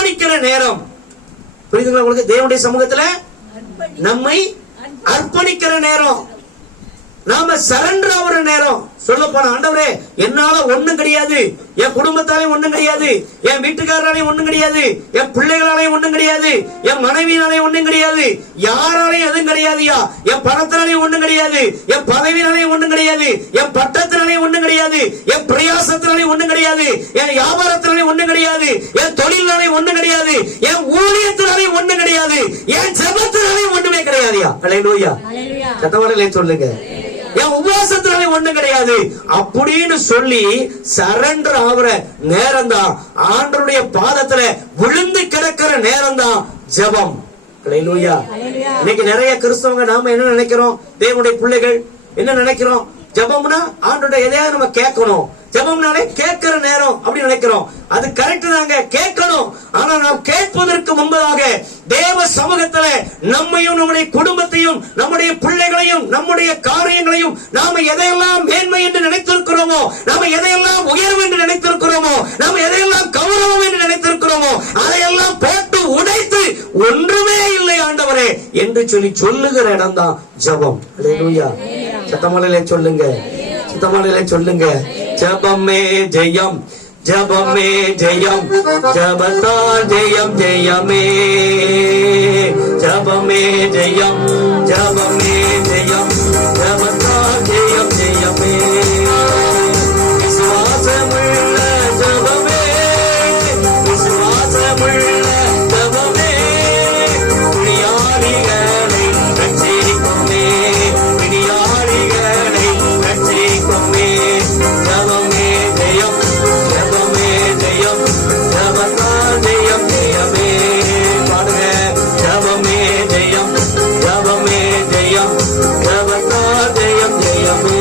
அர்ப்பணிக்கிற நேரம். புரியுதுங்களா உங்களுக்கு? தேவனுடைய சமூகத்துல நம்மை அர்ப்பணிக்கிற நேரம், நாம சரண்டர் ஆகிற நேரம். சொல்ல போன, ஆண்டவரே என்னால ஒண்ணும் கிடையாது, என் குடும்பத்தாலையும் ஒண்ணும் கிடையாது, என் வீட்டுக்காரராலையும் ஒண்ணும் கிடையாது, என் பிள்ளைகளாலையும் ஒண்ணும் கிடையாது, என் மனைவியாலையும் ஒண்ணும் கிடையாது, யாராலையும் எதுவும் கிடையாதுயா, என் பணத்தினாலையும் ஒண்ணும் கிடையாது, என் பதவியினாலையும் ஒண்ணும் கிடையாது, என் பட்டத்தினாலையும் ஒண்ணும் கிடையாது, என் பிரயாசத்தினாலையும் ஒண்ணும் கிடையாது, என் வியாபாரத்தினாலையும் ஒண்ணும் கிடையாது, என் தொழிலாலையும் ஒண்ணும் கிடையாது, என் ஊழியத்தினாலையும் ஒண்ணும் கிடையாது, என் ஜெபத்தினாலையும் ஒண்ணுமே கிடையாதுயா. அல்லேலூயா. கத்தவர்களே சொல்லுங்க, என் உபவாசத்தினாலே ஒண்ணும் கிடையாது அப்படின்னு சொல்லி சரண்டர் ஆகுற நேரம் தான், ஆண்டவருடைய பாதத்துல விழுந்து கிடக்கிற நேரம் தான் ஜெபம். அல்லேலூயா. இன்னைக்கு நிறைய கிறிஸ்தவங்க நாம என்ன நினைக்கிறோம், தேவனுடைய பிள்ளைகள் என்ன நினைக்கிறோம், ஜெபம்னா ஆண்டவருடைய எதையாவது நம்ம கேட்கணும், ஜெபம்னாலே கேட்கிற நேரம் அப்படி நினைக்கிறோம். அது கரெக்ட் தாங்க, கேட்கணும். ஆனா நாம் கேட்பதற்கு முன்பதாக தேவ சமூகத்துல நம்மையும் நம்முடைய குடும்பத்தையும் நம்முடைய பிள்ளைகளையும் நம்முடைய காரியங்களையும் நாம எதையெல்லாம் மேன்மை என்று நினைத்திருக்கிறோமோ, நாம எதையெல்லாம் உயர்வு என்று நினைத்திருக்கிறோமோ, நாம எதையெல்லாம் கௌரவம் என்று நினைத்திருக்கிறோமோ அதையெல்லாம் போட்டு உடைத்து ஒன்றுமே இல்லை ஆண்டவரே என்று சொல்லி சொல்லுகிற இடம் தான் ஜெபம். அல்லேலூயா. சத்தமலையிலே சொல்லுங்க, சத்தமலையிலே சொல்லுங்க, ஜெபமே ஜெயம், ஜெபமே ஜெயம், ஜெபத்தால் ஜெயம் ஜெயமே, ஜெபமே ஜெயம், ஜெபமே ஜெயம், ஜெபத்தால் ஜெயம் ஜெயமே. விசுவாசமுள்ள ஜெபமே, விசுவாசமுள்ள ஜெபமே, பிணியாளிகளை ரட்சிக்குமே, பிணியாளிகளை ரட்சிக்குமே. ஜெபமே ஜெயம், ஜெபமே ஜெயம், ஜெபத்தால் ஜெயம் ஜெயமே. பாடுங்க, ஜெபமே ஜெயம், ஜெபமே ஜெயம், ஜெபத்தால் ஜெயம் ஜெயமே.